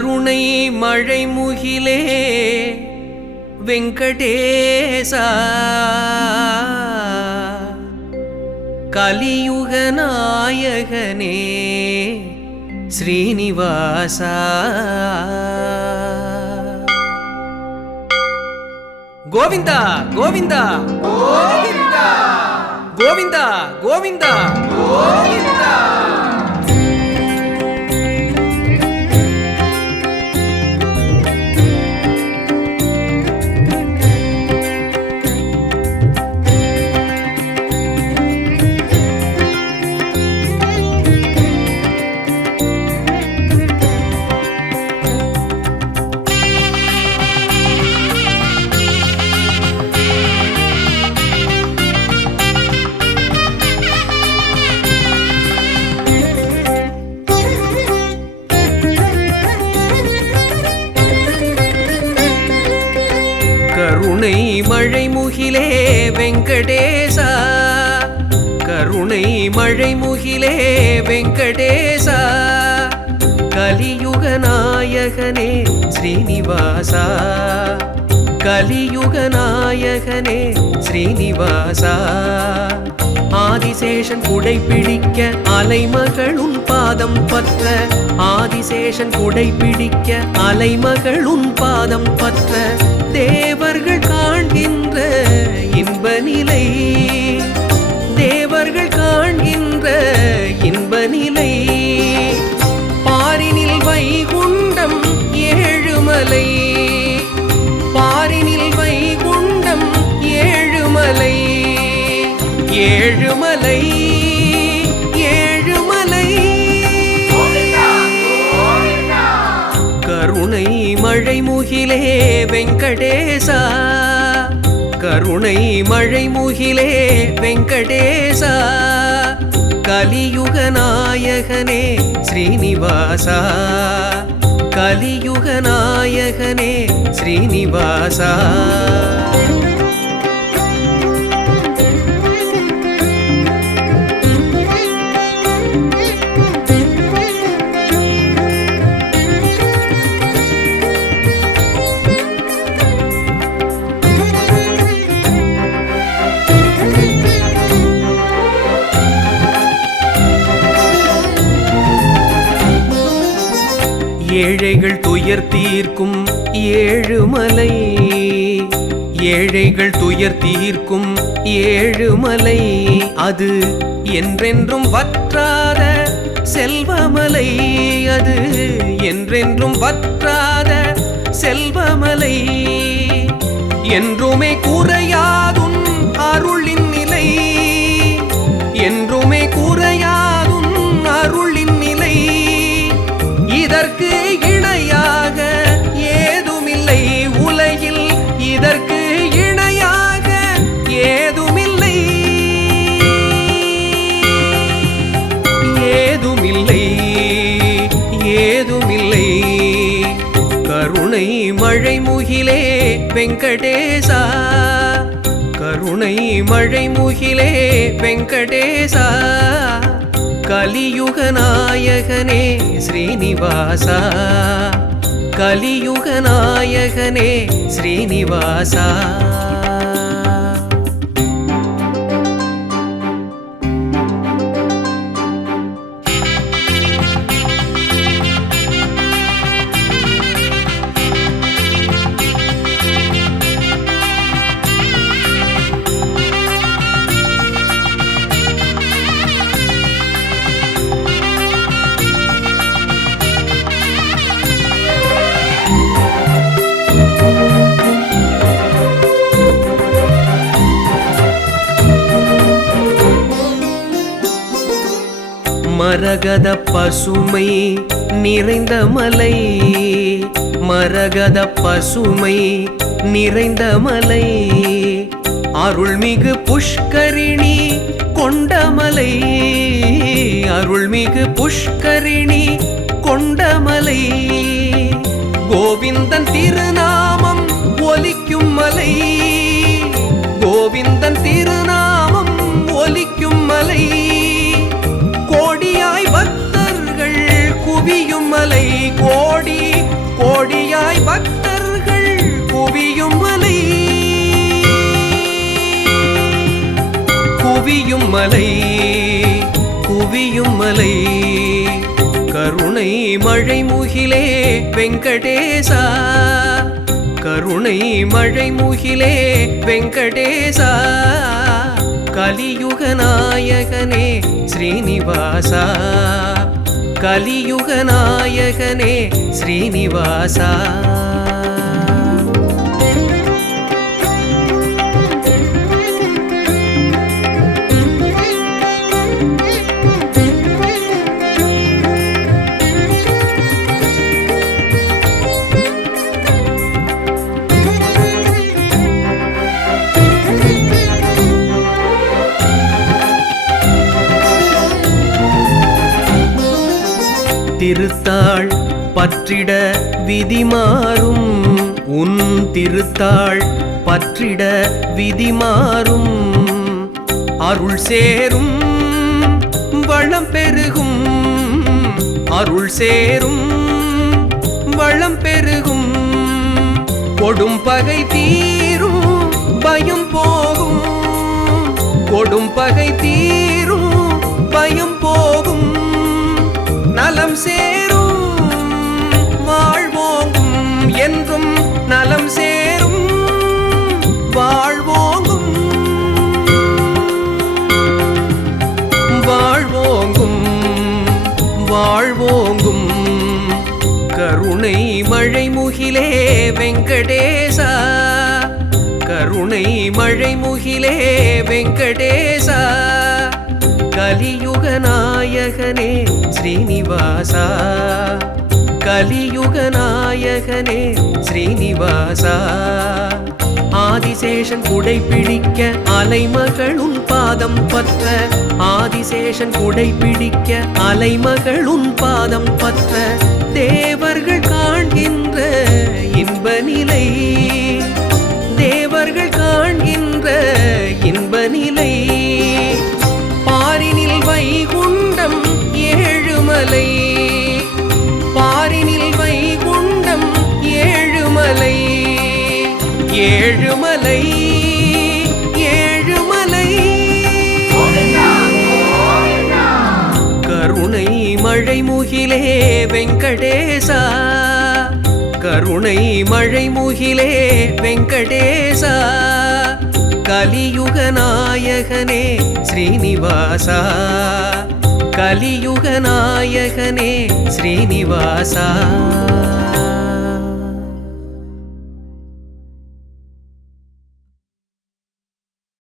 கருணை மழை முகிலே வெங்கடேசா. கலியுக நாயகனே ஸ்ரீனிவாசா. கோவிந்தா கோவிந்தா. கோவிந்தா. கோவிந்தா கோவிந்தா. கருணை மழை முகிலே வெங்கடேசா. கருணை மழை முகிலே வெங்கடேசா. கலியுக நாயகனே ஸ்ரீனிவாசா. கலியுக நாயகனே ஸ்ரீனிவாசா. ஆதிசேஷன் குடை பிடிக்க அலைமகளுன் பாதம் பற்ற. ஆதிசேஷன் குடை பிடிக்க அலைமகளுன் பாதம் பற்ற. தேவர்கள் காண்கின்ற இன்ப நிலை. ஏழுமலை ஏழுமலை கருணை மழை முகிலே வெங்கடேசா. கருணை மழை முகிலே வெங்கடேசா. கலியுக நாயகனே ஸ்ரீனிவாசா. கலியுக நாயகனே ஸ்ரீனிவாசா. ஏழைகள் துயர் தீர்க்கும் ஏழுமலை. ஏழைகள் துயர் தீர்க்கும் ஏழுமலை. அது என்றென்றும் வற்றாத செல்வமலை. அது என்றென்றும் வற்றாத செல்வமலை. என்றுமே கூறையாது வெங்கடேசா கருணை மழை முகிலே வெங்கடேசா கலியுக நாயகனே ஸ்ரீனிவாசா கலியுக நாயகனே ஸ்ரீனிவாசா. மரகத பசுமை நிறைந்த மலை. மரகத பசுமை நிறைந்த மலை. அருள்மிகு புஷ்கரிணி கொண்டமலை அருள்மிகு புஷ்கரிணி கொண்டமலை கோவிந்தன் திருநாமம் ஒலிக்கும் மலை. கோவிந்தன் திருநாமம் கோடியாய் பக்தர்கள் குவியும் மலை. பக்தர்கள் குவியும் மலை குவியும் மலை குவியும் மலை. கருணை மழை முகிலே வெங்கடேசா. கருணை மழை முகிலே வெங்கடேசா. கலியுக நாயகனே ஸ்ரீனிவாசா. கலியுக நாயகனே ஸ்ரீனிவாசா பற்றிட விதி மாறும் உன் திருத்தாள் பற்றிட விதி மாறும் அருள் சேரும் வளம் பெருகும். அருள் சேரும் வளம் பெருகும். கொடும் பகை தீரும் பயம் போகும். கொடும் பகை தீரும் பயம் போகும். நலம் சேரும். மழை முகிலே வெங்கடேசா. கருணை மழை முகிலே வெங்கடேசா. கலியுக நாயகனே ஸ்ரீனிவாசா. கலியுக நாயகனே ஸ்ரீனிவாசா. ஆதிசேஷன் குடை பிடிக்க அலைமகளும் பாதம் பற்ற. ஆதிசேஷன் குடை பிடிக்க அலைமகளும் பாதம் பற்ற. தேவர்கள் காண்கின்ற இன்ப நிலை. மலை ஏழுமலை கருணை மழை முகிலே வெங்கடேசா. கருணை மழை முகிலே வெங்கடேசா. கலியுக நாயகனே ஸ்ரீனிவாசா. கலியுக நாயகனே ஸ்ரீனிவாசா.